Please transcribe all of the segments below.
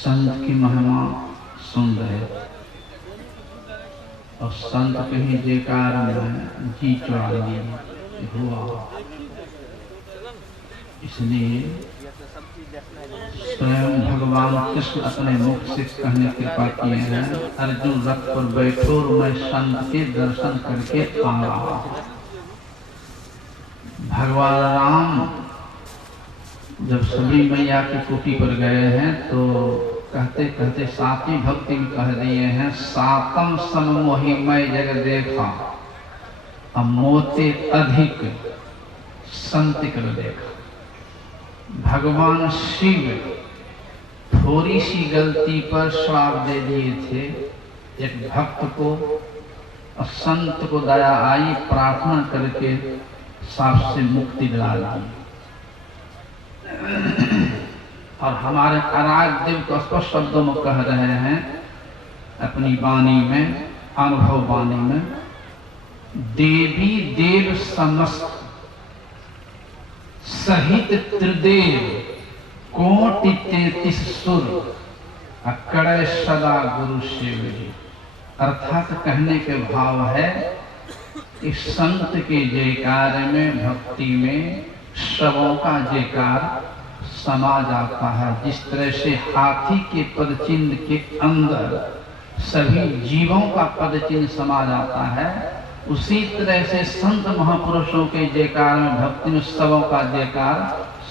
संत की महिमा सुन रहे और संत कहीं जयकार में जी चढ़ा हुआ। इसलिए स्वयं भगवान कृष्ण अपने मुख से कहने कृपा किए हैं, अर्जुन रथ पर बैठो और मैं संत के दर्शन करके आ रहा हूं। भगवान राम जब सभी मैया की कुटी पर गए हैं तो कहते कहते सातवीं भक्ति में कह दिए हैं, सातम सममोहि मैं जग देखा अब मोते अधिक संत कर देखा। भगवान शिव थोड़ी सी गलती पर श्राप दे दिए थे एक भक्त को, और संत को दया आई, प्रार्थना करके श्राप से मुक्ति दिला दी। और हमारे आराध्य देव को स्पष्ट शब्दों में कह रहे हैं अपनी वाणी में, अनुभव वाणी में, देवी देव समस्त सहित त्रिदेव कोटि 33 सुर अकड़ सदा गुरु सेवरी। अर्थात कहने के भाव है इस संत के जयकार में, भक्ति में सबों का जयकार समा जाता है। जिस तरह से हाथी के पदचिन्ह के अंदर सभी जीवों का पदचिन्ह समा जाता है, उसी तरह से संत महापुरुषों के जयकार में, भक्ति में सबों का जयकार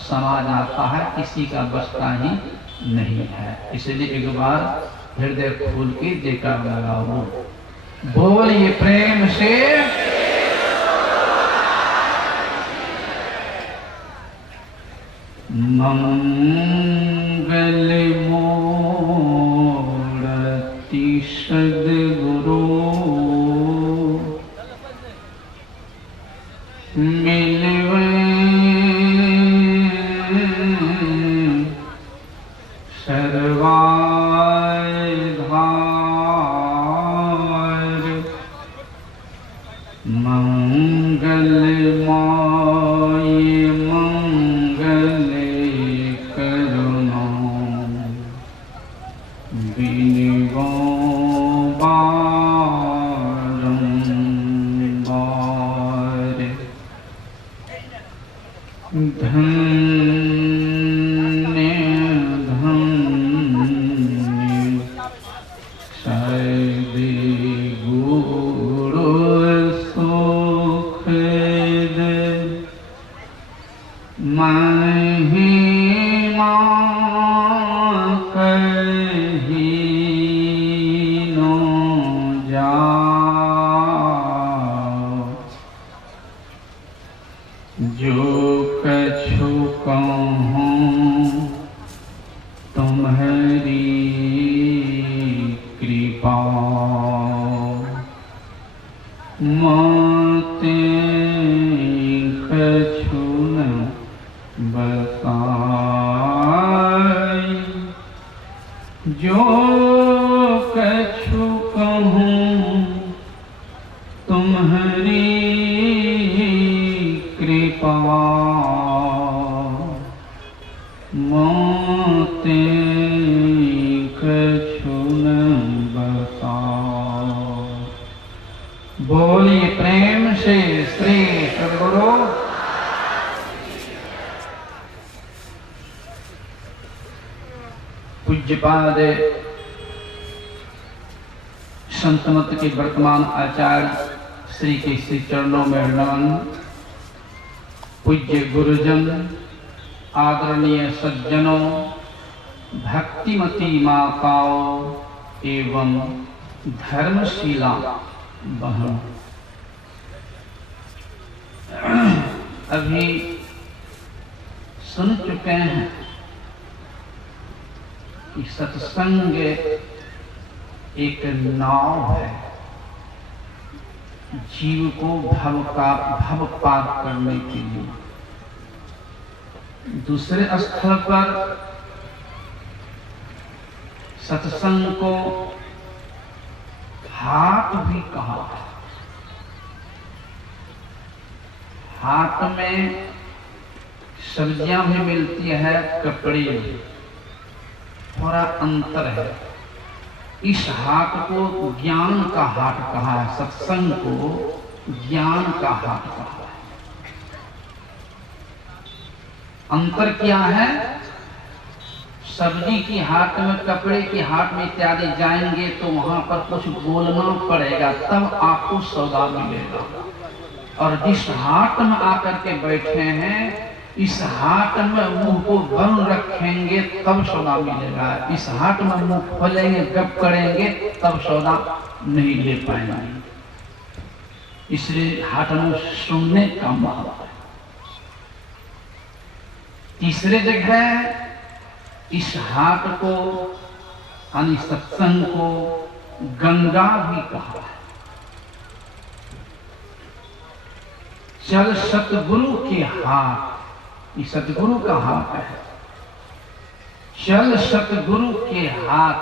समा जाता है, किसी का बचता ही नहीं है। इसलिए एक बार हृदय खोल के जयकार लगाओ, बोलिए प्रेम से। मंगल मूर्ति सद्गुरु मिलवे सर्वाधार। मंगल माये मंगल करुणा बिनवो बारंबार। धन्य धन्य सद्गुरु सुख दे महिमा कही नो जाओ। जो कछु कहूँ तुम्हारी कृपा, मोते कछु न बताई। जो कछु कहूँ तुम्हारी कृपा, मोते कछु न बताओ। बोलिए प्रेम से श्री सद्गुरु। पूज्यपाद संतमत के वर्तमान आचार्य श्री के श्री चरणों में नमन। पूज्य गुरुजन, आदरणीय सज्जनों, भक्तिमती माताओं एवं धर्मशीला बहनों, अभी सुन चुके हैं कि सत्संग एक नाव है, जीव को भव पार करने के लिए। दूसरे स्थल पर सत्संग को हाट भी कहा है। हाट में सब्जियां भी मिलती है, कपड़े भी, थोड़ा अंतर है। इस हाट को ज्ञान का हाट कहा है, सत्संग को ज्ञान का हाट कहा है। अंतर क्या है? सब्जी की हाट में, कपड़े की हाट में इत्यादि जाएंगे तो वहां पर कुछ बोलना पड़ेगा, तब आपको सौदा मिलेगा। और जिस हाट में आकर के बैठे हैं, इस हाट में मुंह को बंद रखेंगे तब सौदा मिलेगा। इस हाट में मुंह खोलेंगे, गप करेंगे, तब सौदा नहीं ले पाएंगे। इसलिए हाट में सुनने का महत्व है। तीसरे जगह इस हाट को यानी सत्संग को गंगा भी कहा है। चल सतगुरु के हाट, ये सतगुरु का हाथ है। चल सतगुरु के हाथ,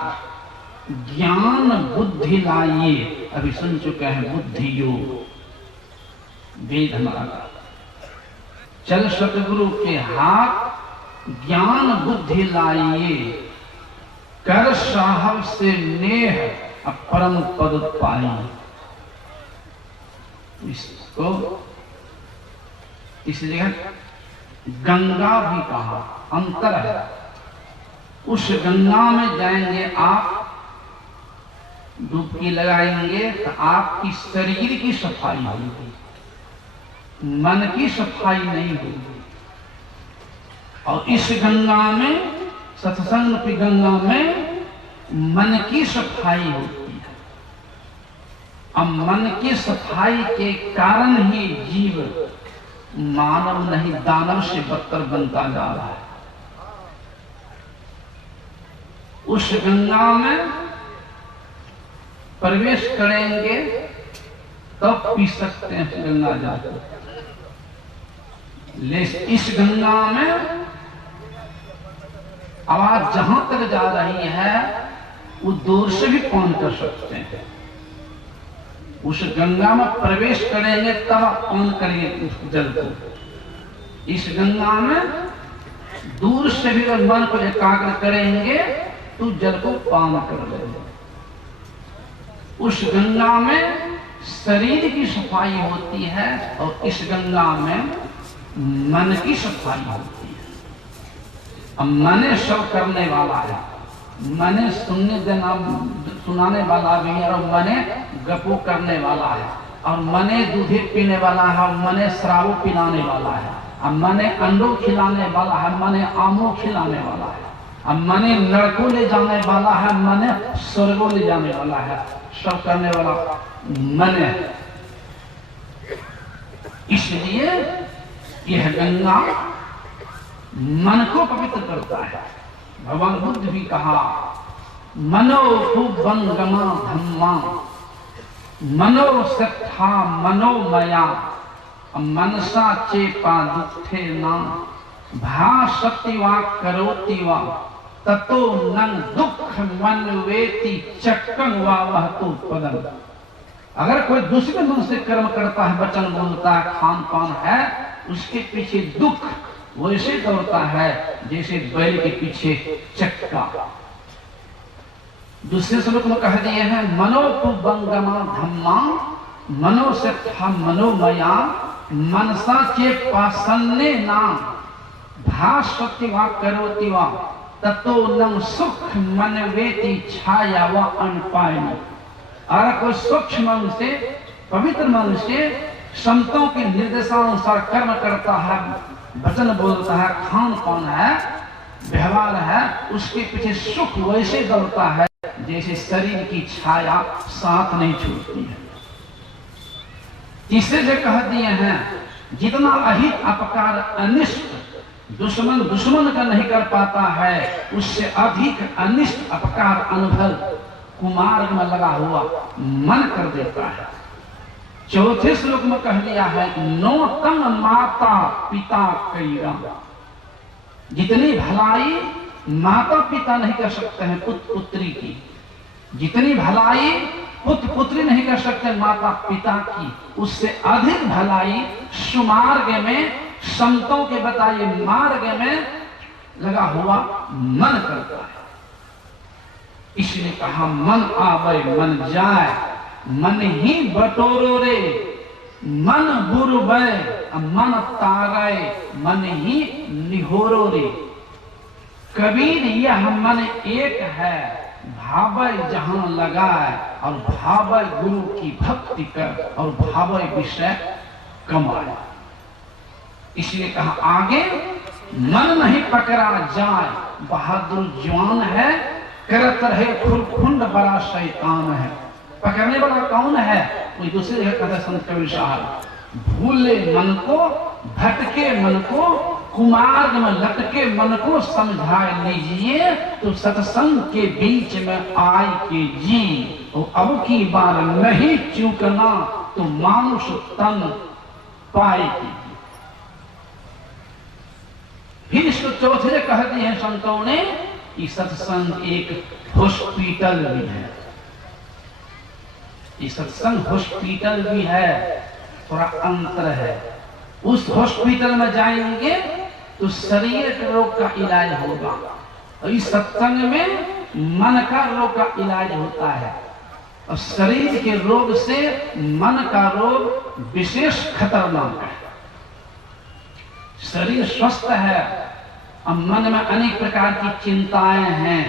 ज्ञान बुद्धि लाइए। अभी सुन चुके हैं बुद्धि योग, वेद हमारा। चल सतगुरु के हाथ, ज्ञान बुद्धि लाइए, कर साहब से नेह परम पद पाइए। इसको इस जगह गंगा भी कहा, अंतर है। उस गंगा में जाएंगे आप, डुबकी लगाएंगे तो आपकी शरीर की सफाई होगी, मन की सफाई नहीं होगी। और इस गंगा में, सत्संग की गंगा में मन की सफाई होती है। अब मन की सफाई के कारण ही जीव मानव नहीं दानव से बदतर बनता जा रहा है। उस गंगा में प्रवेश करेंगे तब पी सकते हैं गंगा जाकर। लेकिन इस गंगा में आवाज जहां तक जा रही है वो दूर से भी पान कर सकते हैं। उस गंगा में प्रवेश करेंगे तब पान करेंगे उस जल को। इस गंगा में दूर से भी अगर मन को एकाग्र करेंगे तो जल को पान कर लेंगे। उस गंगा में शरीर की सफाई होती है और इस गंगा में मन की सफाई होती है। अब मने सब करने वाला है, मने सुनने देना सुनाने वाला भी है, और मने गपो करने वाला है, और मने दूधे पीने वाला है, और मने शराबो पिलाने वाला है, अब मने अंडो खिलाने वाला है, मने आमो खिलाने वाला है, अब मने नरको ले जाने वाला है, मने स्वर्गो ले जाने वाला है। सब करने वाला मन है। इसलिए यह गंगा मन को पवित्र करता है। भगवान बुद्ध भी कहा, मनो बंगमा धम्मा मनो सत्था मनोमया मनसा चेपा दुखे ना भाषति वा करोति वा ततो नंग दुख मन वेति चक्कन वा वहतु पदम। अगर कोई दूसरे मन से कर्म करता है, वचन बोलता है, खान पान है, उसके पीछे दुख वैसे दौड़ता है जैसे बैल के पीछे चक्का। दूसरे श्लोक में कह दिए हैं, मनो तु बंगमा धम्मा मनो से था मनोमया मनसा के पासन्ने ना भाषति वा करोति वा ततो नम सुख मन वेति छाया व अनपायनी। अगर कोई सूक्ष्म मन से, पवित्र मन से संतों के निर्देशानुसार कर्म करता है, वचन बोलता है, खान पान है, व्यवहार है, उसके पीछे सुख वैसे दौड़ता है जैसे शरीर की छाया साथ नहीं छूटती है। तीसरे से कह दिए हैं, जितना अहित अपकार अनिष्ट दुश्मन का नहीं कर पाता है, उससे अधिक अनिष्ट अपकार अनुभव कुमार्ग में लगा हुआ मन कर देता है। चौथे श्लोक में कह दिया है, नो तंग माता पिता कैरा। जितनी भलाई माता पिता नहीं कर सकते हैं पुत्र पुत्री की, जितनी भलाई पुत्र पुत्री नहीं कर सकते माता पिता की, उससे अधिक भलाई सुमार्ग में, संतों के बताए मार्ग में लगा हुआ मन करता है। इसलिए कहा मन आवे मन जाए, मन ही बटोरो रे, मन बुरबे मन तारे, मन ही निहोरो रे। कबीर यह मन एक है, भावै जहां लगाए, और भावै गुरु की भक्ति कर, और भावै विषय कमाए। इसलिए कहा आगे मन नहीं पकड़ा जाए, बहादुर जवान है, करत रहे खुरखुंड बड़ा शैतान है। पकड़ने वाला कौन है? कोई दूसरे है, कहते संत कबीर साहब। भूले मन को, भटके मन को, कुमार्ग में लटके मन को समझा लीजिए, तो सत्संग के बीच में आए के जी। तो अब की बार नहीं चूकना, तो मानुष तन पाएगी। फिर इसको चौथे कहते हैं संतों ने कि सत्संग एक हॉस्पिटल भी है। ये सत्संग हॉस्पिटल भी है, थोड़ा अंतर है। उस हॉस्पिटल में जाएंगे तो शरीर के रोग का इलाज होगा, और इस सत्संग में मन का रोग का इलाज होता है। और शरीर के रोग से मन का रोग विशेष खतरनाक है। शरीर स्वस्थ है और मन में अनेक प्रकार की चिंताएं हैं।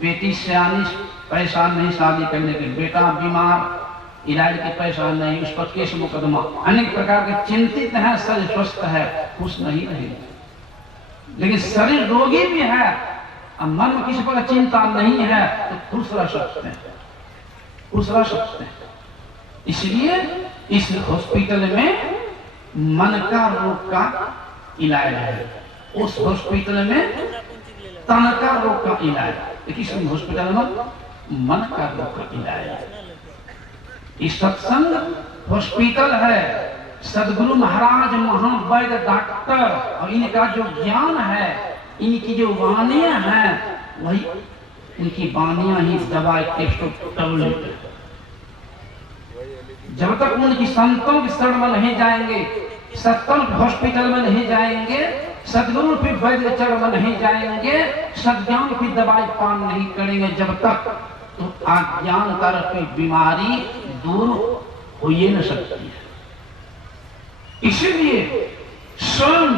बेटी सियानी, पैसा नहीं शादी करने के, बेटा बीमार, इलाज के पैसा नहीं, उस पर केस मुकदमा, अनेक प्रकार के चिंतित हैं। शरीर स्वस्थ है, खुश नहीं रहेगा। लेकिन शरीर रोगी भी है और मन में किसी प्रकार चिंता नहीं है, तो खुश रह सकते हैं, खुश रह सकते हैं। इसलिए इस हॉस्पिटल में मन का रोग का इलाज है, उस हॉस्पिटल में तन का रोग का इलाज है। किस हॉस्पिटल में मन का रोग का इलाज है। इस सत्संग हॉस्पिटल है। सदगुरु महाराज महावैद्य डॉक्टर, और इनका जो ज्ञान है, इनकी जो वाणियां हैं, वही इनकी वाणियां ही दवाई टेबलेट। जब तक उनकी संतों की शरण में नहीं जाएंगे, सत्संग हॉस्पिटल में नहीं जाएंगे, सदगुरु की वैद्य चरण में नहीं जाएंगे, सद्ज्ञान की दवाई पान नहीं करेंगे, जब तक तो अज्ञान तरफ की बीमारी दूर हो ही न सकती है। इसलिए स्वयं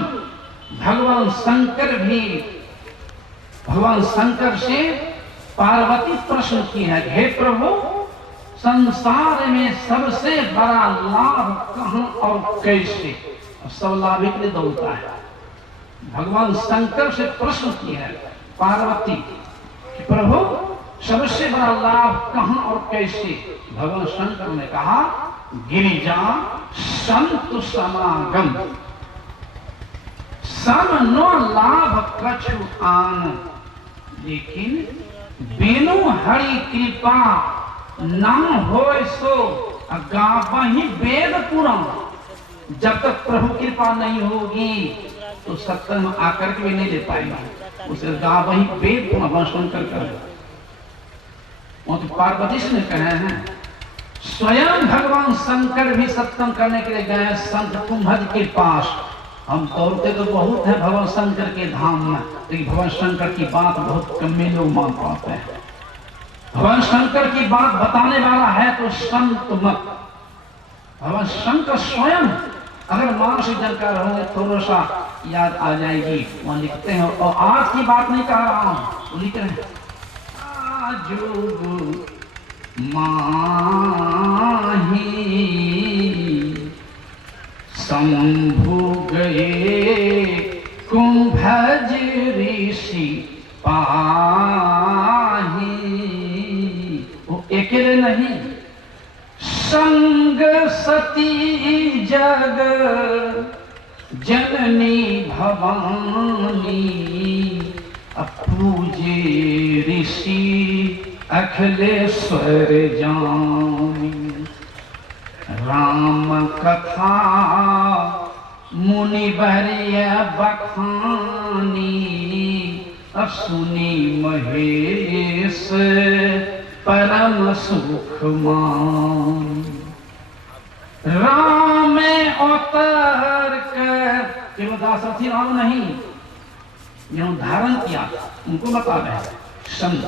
भगवान शंकर से पार्वती प्रश्न की है, हे प्रभु, संसार में सबसे बड़ा लाभ कहां और कैसे? सब लाभ के लिए दौड़ता है। भगवान शंकर से प्रश्न की है पार्वती कि प्रभु, सबसे बड़ा लाभ कहां और कैसे? भगवान शंकर ने कहा, गिरिजा संत समागम, सम नो लाभ कछु आन, लेकिन बिनु हरि कृपा ना होय सो गावहि वेद पुराण। जब तक प्रभु कृपा नहीं होगी तो सत्संग में आकर के भी नहीं ले पाएंगे, उसे गावहि वेद पुराण शंकर कर। वो तो पार्वती से कहे हैं। स्वयं भगवान शंकर भी सत्संग करने के लिए गए संत कुंभज के पास। हम दौड़ते तो बहुत है भगवान शंकर के धाम में, लेकिन भगवान शंकर की बात बहुत कम में लोग मान पाते हैं। भगवान शंकर की बात बताने वाला है तो संत मत। भगवान शंकर स्वयं अगर मानसिक जानकार होंगे, थोड़ा सा याद आ जाएगी। वहां लिखते हैं, और आज की बात नहीं कह रहा हूं, वो लिख रहे हैं, जोग माही शंभु गए कुंभज ऋषि पाही। वो अकेले नहीं, संग सती जग जननी भवानी, पूजे ऋषि अखिलेश्वर जानी। राम कथा मुनि बरिय बखानी, सुनी महेश परम सुख मान। राम अवतार कर, केवल दासरथी राम नहीं, जिन्होंने धारण किया उनको बता रहे हैं। संत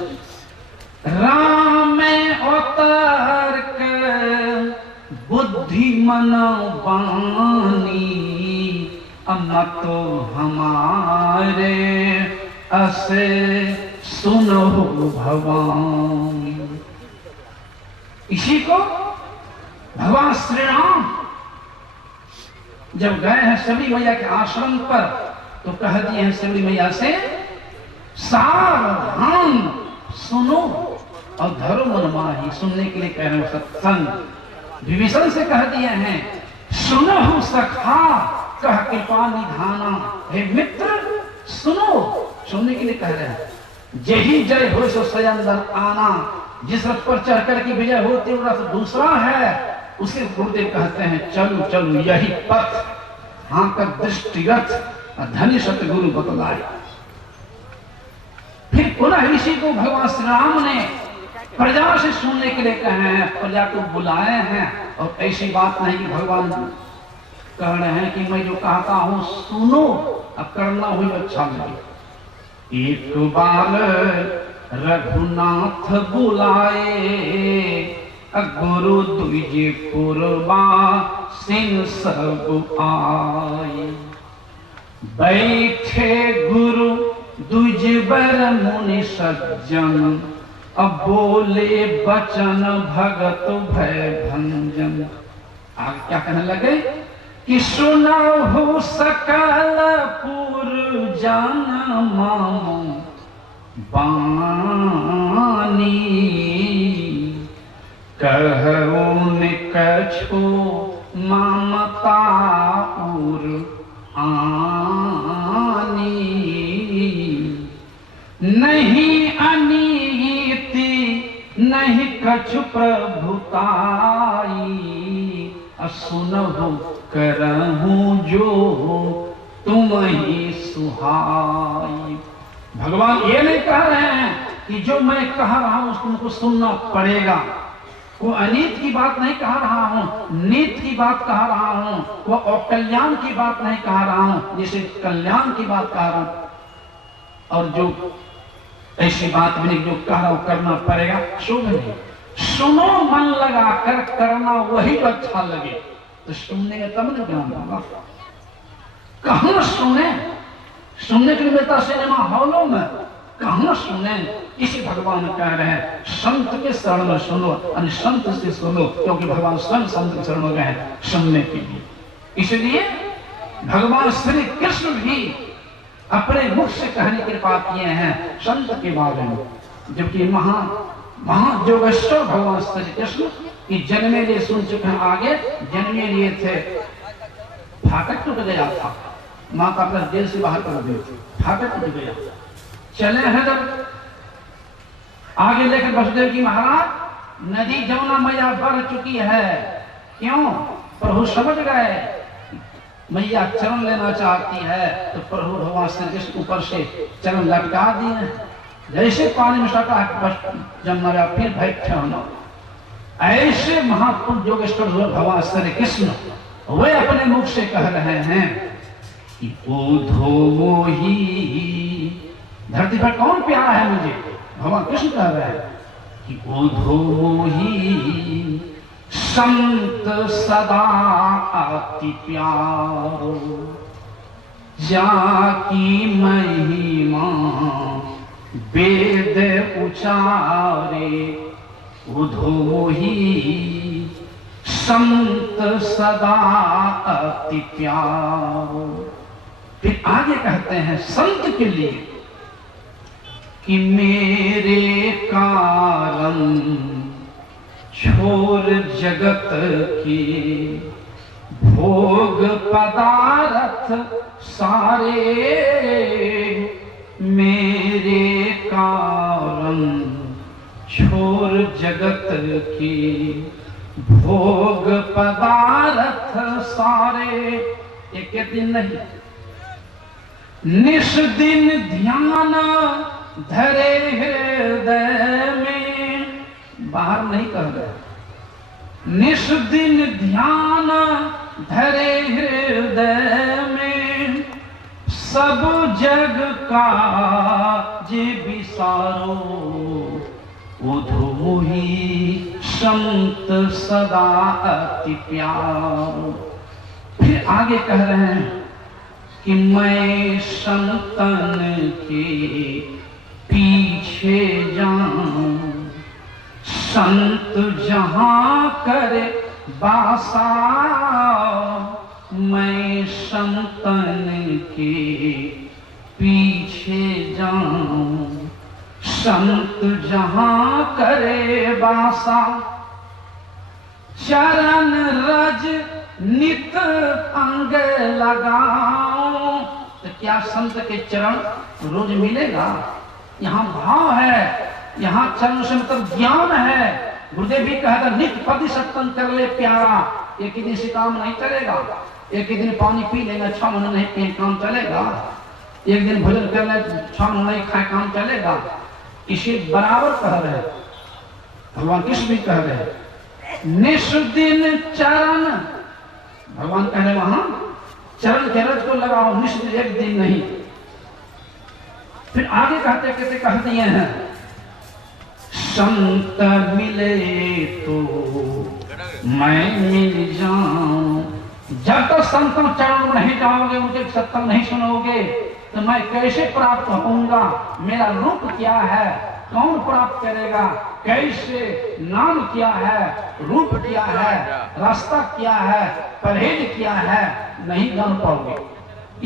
राम अवतार के बुद्धि मन बानी, मत हमारे असे सुनो भगवान। इसी को भगवान श्री राम जब गए हैं सबरी मैया के आश्रम पर, तो कह दिए हैं सबरी मैया से, सावधान सुनो और धरो मन माही। सुनने के लिए कह रहे हो सत्संग। विभीषण से कह दिए हैं, सुनो सखा कह कृपा निधाना। हे मित्र सुनो, सुनने के लिए कह रहे हैं। यही जय हो सो सयंदर आना। जिस रथ पर चढ़कर की विजय होती है रथ दूसरा है। उसे गुरुदेव कहते हैं, चलो चलो यही पथ, हाँ कर दृष्टिगत धनी सतगुरु बतलाए। फिर पुनः इसी को भगवान श्री राम ने प्रजा से सुनने के लिए कहे हैं, प्रजा को बुलाए हैं। और ऐसी बात नहीं कि भगवान कह रहे हैं कि मैं जो कहता हूं सुनो, अब करना हुई अच्छा लगे। एक बार रघुनाथ बुलाए, गुरु द्विज पूर्वा सिंह सब आए। बैठे गुरु द्विज बर मुनि सज्जन, अब बोले बचन भगत भय भंजन। आगे क्या कहने लगे कि सुनहु सकल पुर जन मामो बानी, कहून कछु ममता उर आनी। नहीं अनीति नहीं कछु प्रभुताई, सुनहु करहूं जो तुम ही सुहाई। भगवान ये नहीं कह रहे हैं कि जो मैं कह रहा हूं तुमको सुनना पड़ेगा। वो अनीत की बात नहीं कह रहा हूं, नीत की बात कह रहा हूं। वो अकल्याण की बात नहीं कह रहा हूं, जिसे कल्याण की बात कह रहा हूं। और जो ऐसी बात भी नहीं, जो कह रहा हूं करना पड़ेगा, शुभ नहीं। सुनो मन लगाकर करना वही जो अच्छा लगे। तो सुनने का तब नहीं ज्ञान होगा। कहां सुने? सुनने के लिए मिलता सिनेमा हॉलों में, कहां सुने? इसी भगवान कह रहे हैं, संत के शरण में सुनो, और संत से सुनो, क्योंकि भगवान स्वयं संत के शरण में गए हैं सुनने के लिए। इसलिए भगवान श्री कृष्ण भी अपने मुख से कहने की बात किए हैं संत के बारे में। जबकि महायोगेश्वर भगवान श्री कृष्ण की जन्मे लिए सुन चुके हैं। आगे जन्मे लिए थे, फाटक टूट गया था, माता अपना जेल से बाहर कर दिए थे, फाटक टूट गया। चले हैं जब आगे लेकर वसुदेव जी महाराज, नदी जमुना मैया बढ़ चुकी है। क्यों? प्रभु समझ गए मैया चरण लेना चाहती है, तो प्रभु भगवान श्री कृष्ण ऊपर से चरण लटका दिए। जैसे पानी में सटा जमुना फिर बैठे होना। ऐसे महापुरुष योगेश्वर भगवान श्री कृष्ण वे अपने मुख से कह रहे हैं कि ओधो मोही, धरती पर कौन प्यारा है मुझे? भगवान कृष्ण कह रहे हैं कि ओधो मोही संत सदा अति प्यारो, जाकी महिमा वेद उचारे। ओधो मोही संत सदा अति प्यारो। फिर आगे कहते हैं संत के लिए कि मेरे कारण छोर जगत की भोग पदार्थ सारे, मेरे कारण छोर जगत की भोग पदार्थ सारे। एक दिन नहीं, निस दिन ध्यान धरे हृदय में, बाहर नहीं कर रहे। निस दिन ध्यान धरे हृदय में, सब जग का जे विसारो। संत सदा अति प्यारो। फिर आगे कह रहे हैं कि मैं संतन के पीछे जाऊं, संत जहां करे बासा, मैं संतन के पीछे जाऊं, संत जहां करे बासा। चरण रज नित अंग लगाऊं, तो क्या संत के चरण रोज मिलेगा? यहाँ भाव है, यहाँ चरण से मतलब ज्ञान है। गुरुदेव भी कहा था नित्य पति सत्संग कर ले प्यारा, एक ही दिन से काम नहीं चलेगा। एक ही दिन पानी पी लेगा 6 महीने नहीं पिए काम चलेगा। एक दिन भोजन कर ले 6 महीने नहीं खाए काम चलेगा। इसी बराबर कह रहे हैं भगवान कृष्ण भी कह रहे हैं निष्दिन चरण, भगवान कह रहे वहां चरण के रज को लगाओ निष्दिन, एक दिन नहीं। फिर आगे कहते कहते कह दिए हैं संत मिले तो मैं मिल जाऊं। जब तक संतों चरण नहीं जाओगे, मुझे सत्संग नहीं सुनोगे, तो मैं कैसे प्राप्त होऊंगा? मेरा रूप क्या है, कौन प्राप्त करेगा, कैसे, नाम क्या है, रूप क्या है, रास्ता क्या है, परहेज क्या है, नहीं जान पाओगे।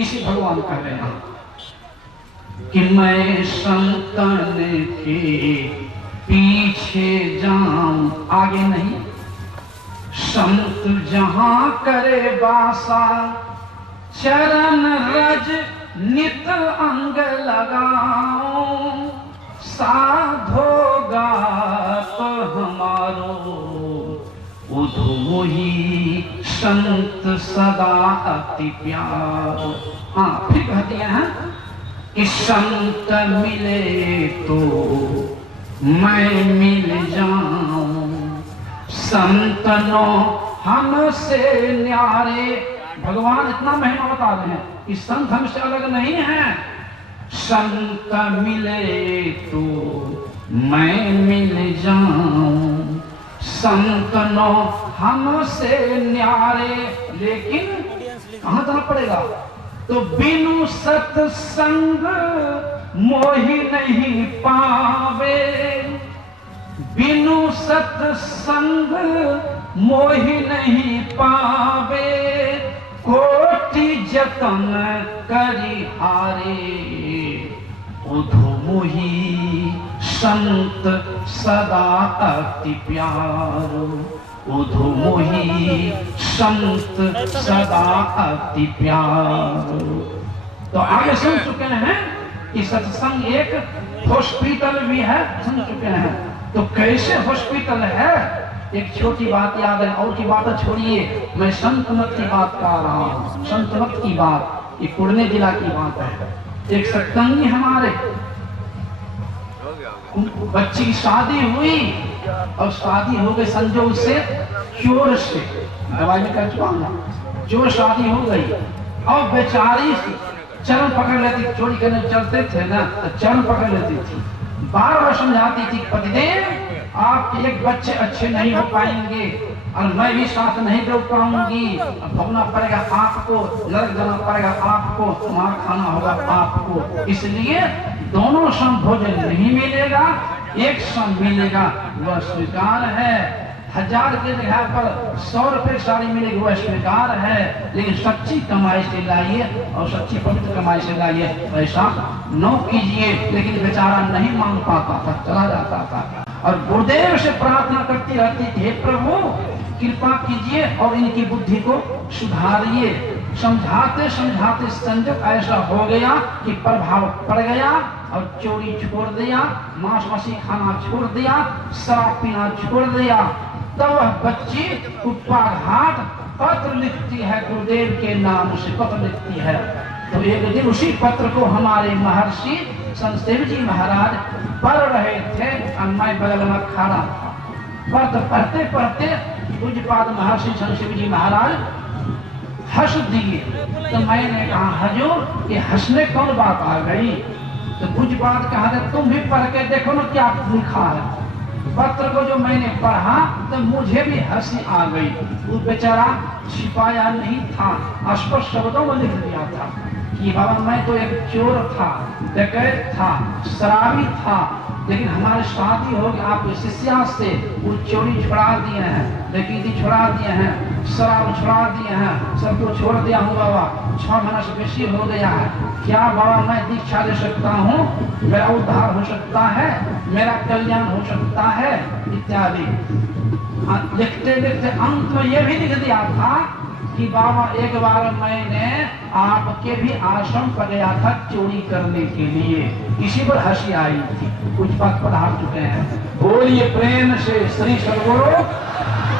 इसी भगवान कह रहे हैं कि मैं संतन के पीछे जाऊं, आगे नहीं। संत जहां करे बासा, चरण रज नित अंग लगाऊं, साधोगा तो हमारो उधोही संत सदा अति प्यारो। हाँ फिर कहते हैं कि संत मिले तो मैं मिल जाऊं, संतनो हमसे न्यारे। भगवान इतना महिमा बता रहे हैं कि संत हमसे अलग नहीं है। संत मिले तो मैं मिल जाऊं, संतनो हमसे न्यारे। लेकिन कहां जाना पड़ेगा? तो बिनु सत्संग मोहि नहीं पावे, बिनु सत्संग मोहि नहीं पावे, कोटि जतन करि हारे, उधो मोहि संत सदा अति प्यारो, उधो मोहि संत सदा अति प्यारो। तो आगे सुन चुके हैं कि सत्संग एक हॉस्पिटल भी है, सुन चुके हैं। तो कैसे हॉस्पिटल है? एक छोटी बात याद है, और की बात छोड़िए, मैं संत मत की बात कर रहा हूँ। संत मत की बात ये पुणे जिला की बात है। एक सत्संगी हमारे बच्ची की शादी हुई और शादी हो गई संजोग से चोर से, दवाई में कर चुका हूँ, चोर शादी हो गई और बेचारी चरण पकड़ लेती, चोरी करने चलते थे ना तो चरण पकड़ लेती थी। बार बार समझाती थी पतिदेव आप एक बच्चे अच्छे नहीं हो पाएंगे और मैं भी साथ नहीं दे पाऊंगी, भोगना पड़ेगा आपको, नरक जाना पड़ेगा आपको, तुम्हारा खाना होगा आपको, इसलिए दोनों सम भोजन नहीं मिलेगा, एक सम मिलेगा वह स्वीकार है। 1000 के जगह पर 100 रुपए साड़ी मिलेगी वह स्वीकार है, लेकिन सच्ची कमाई से लाइए और सच्ची पवित्र कमाई से लाइए, ऐसा न कीजिए। लेकिन बेचारा नहीं मांग पाता था, चला जाता था और गुरुदेव से प्रार्थना करती रहती थी, हे प्रभु कृपा कीजिए और इनकी बुद्धि को सुधारिए। समझाते समझाते संजोग ऐसा हो गया कि प्रभाव पड़ गया और चोरी छोड़ दिया, मांस मछली खाना छोड़ दिया, शराब पीना छोड़ दिया। तो वह बच्ची उपहार पत्र लिखती है, गुरुदेव के नाम से पत्र लिखती है। तो एक दिन उसी पत्र को हमारे महर्षि संतदेव जी महाराज पढ़ रहे थे और मैं बगल में खड़ा था। पत्र पढ़ते पढ़ते पूज्यपाद महर्षि संतदेव जी महाराज हंस दिए। तो मैंने कहा हजूर ये हंसने कौन बात आ गई? तो पूज्यपाद कहा तुम भी पढ़ के देखो ना क्या लिखा है। पत्र को जो मैंने पढ़ा तो मुझे भी हंसी आ गई। वो बेचारा छिपाया नहीं था, स्पष्ट शब्दों में लिख दिया था कि बाबा मैं तो एक चोर था, डकैत था, शराबी था, लेकिन हमारी शादी हो गई आप शिष्या से वो चोरी छुड़ा दिए हैं, डकैती छुड़ा दिए हैं, शराब छुड़ा दिए हैं, सबको छोड़ दिया हूँ बाबा, 6 महीना से बेशी हो गया है। क्या बाबा मैं दीक्षा ले सकता हूँ? मेरा उद्धार हो सकता है, मेरा कल्याण हो सकता है इत्यादि। लिखते लिखते अंत में ये भी लिख दिया था कि बाबा एक बार मैंने आपके भी आश्रम पर गया था चोरी करने के लिए, किसी पर हंसी आई थी। कुछ बात पढ़ा चुके हैं। बोलिए प्रेम से श्री सद्गुरु